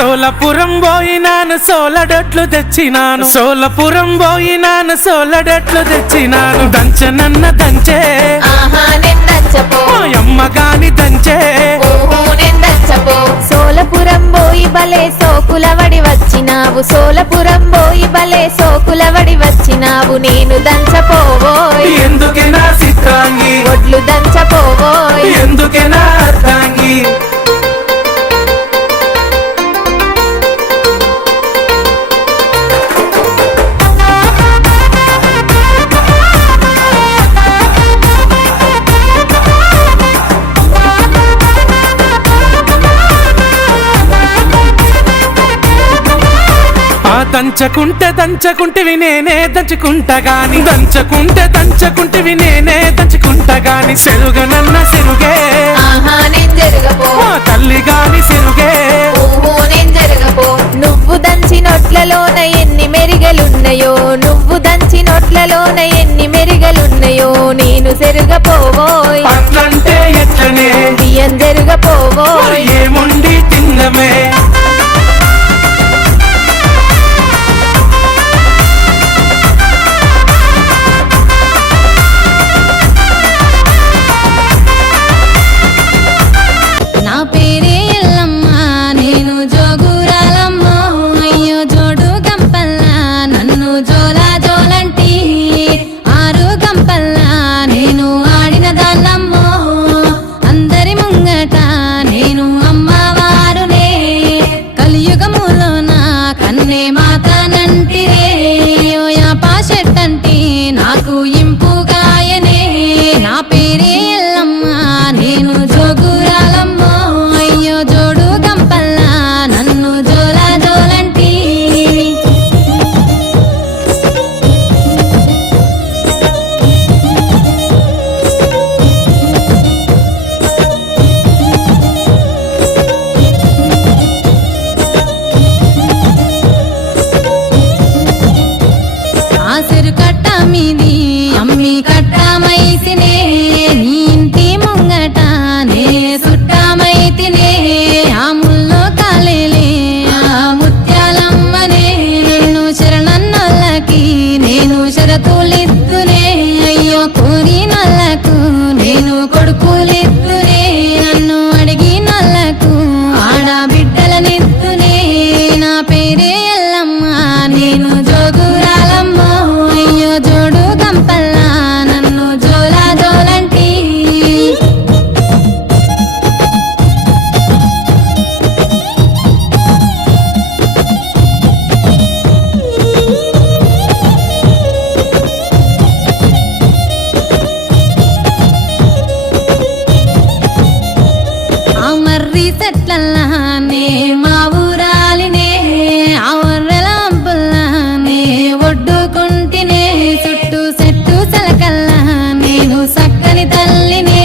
సోలపురం పోయినాను సోలడట్లు తెచ్చినాను. సోలపురం పోయినాను సోలడట్లు తెచ్చినాను. దంచనన్న దంచే. అమ్మ గాని దంచే. సోలపురం పోయి బలే సోకులవడి వచ్చినావు. సోలపురం పోయి బలే సోకులవడి వచ్చినావు. నేను దంచపోవోయ్ ఎందుకే నా సిద్ధాంగి ఒడ్లు దంచపోవోయ్ దంచకుంటే దంచకుంటివి నేనే దంచుకుంటా గాని. దంచకుంటే దంచకుంటివి నేనే దంచుకుంటా గాని. సెరుగనన్న సెరుగే. తల్లి గాని సెరుగే. నువ్వు దంచి నొట్లలోన ఎన్ని మెరిగలున్నాయో. నువ్వు దంచి నొట్లలోన ఎన్ని మెరిగలున్నాయో. నేను సెరుగపోవోయ్ అట్లంటే ఎట్లనే? బియ్యం జరగపోవోయ్ ఏముండి తిన్నమే? ఎత్తునే అయ్యో కోరినోళ్ళకు నేను చెట్లల్లానే మా ఊరాలినే ఆవర్రలాంపుల్లానే ఒడ్డుకుంటినే చుట్టూ చెట్టు సలకల్లా నేను సక్కని తల్లిని.